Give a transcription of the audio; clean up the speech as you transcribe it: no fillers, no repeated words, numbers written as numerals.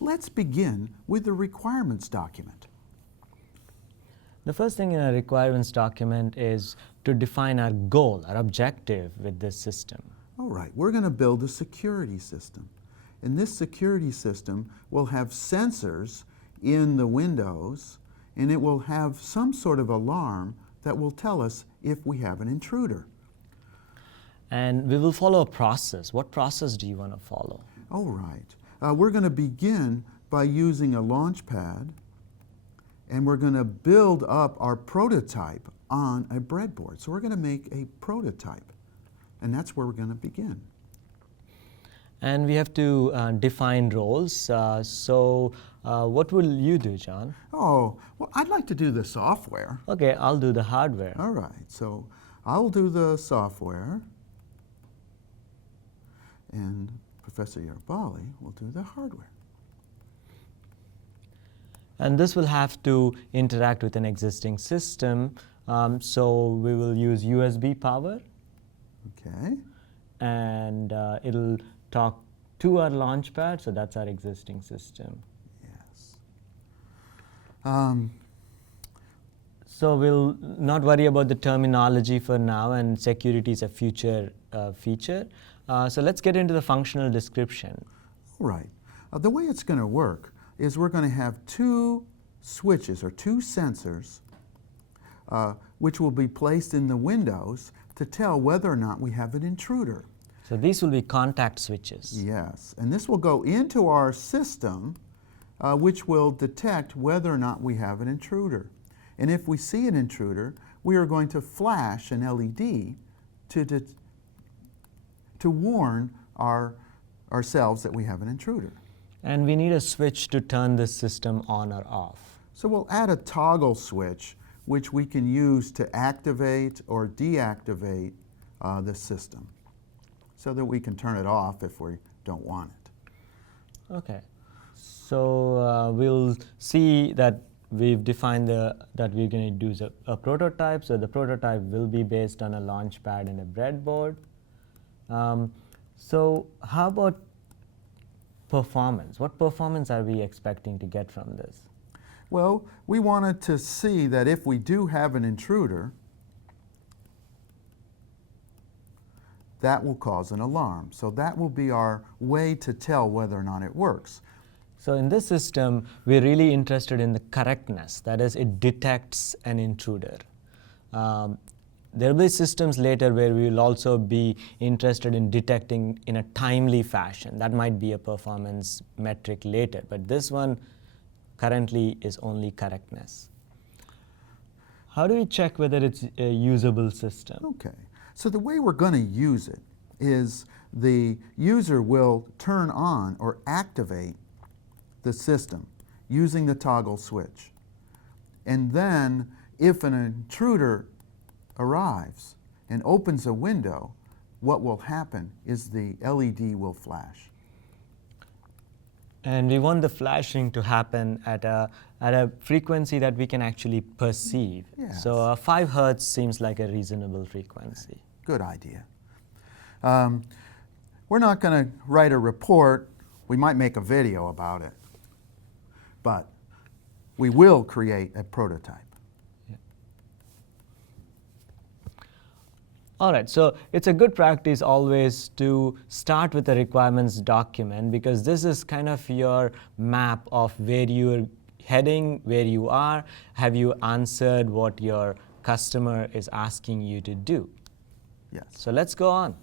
Let's begin with the requirements document. The first thing in a requirements document is to define our goal, our objective with this system. All right, we're going to build a security system. And this security system will have sensors in the windows, and it will have some sort of alarm that will tell us if we have an intruder. And we will follow a process. What process do you want to follow? All right. We're going to begin by using a launch pad, and we're going to build up our prototype on a breadboard. So we're going to make a prototype, and that's where we're going to begin. And we have to define roles. What will you do, John? Oh, well, I'd like to do the software. Okay, I'll do the hardware. All right, so I'll do the software, and Professor Yerbali will do the hardware. And this will have to interact with an existing system. So we will use USB power. Okay. And it'll talk to our launch pad, so that's our existing system. Yes. So we'll not worry about the terminology for now, and security is a future feature. So let's get into the functional description. All right. The way it's going to work is we're going to have two switches or two sensors which will be placed in the windows to tell whether or not we have an intruder. So these will be contact switches. Yes, and this will go into our system which will detect whether or not we have an intruder. And if we see an intruder, we are going to flash an LED to warn ourselves that we have an intruder. And we need a switch to turn this system on or off. So we'll add a toggle switch which we can use to activate or deactivate the system so that we can turn it off if we don't want it. Okay. So we'll see that we've defined that we're going to do a prototype. So the prototype will be based on a launch pad and a breadboard. So how about performance? What performance are we expecting to get from this? Well, we wanted to see that if we do have an intruder, that will cause an alarm. So that will be our way to tell whether or not it works. So in this system, we're really interested in the correctness. That is, it detects an intruder. There will be systems later where we will also be interested in detecting in a timely fashion. That might be a performance metric later, but this one currently is only correctness. How do we check whether it's a usable system? Okay, so the way we're going to use it is the user will turn on or activate the system using the toggle switch. And then if an intruder arrives and opens a window, what will happen is the LED will flash. And we want the flashing to happen at a frequency that we can actually perceive. Yes. So 5 Hertz seems like a reasonable frequency. Good idea. We're not going to write a report. We might make a video about it. But we will create a prototype. All right, so it's a good practice always to start with a requirements document, because this is kind of your map of where you're heading, where you are. Have you answered what your customer is asking you to do? Yes. So let's go on.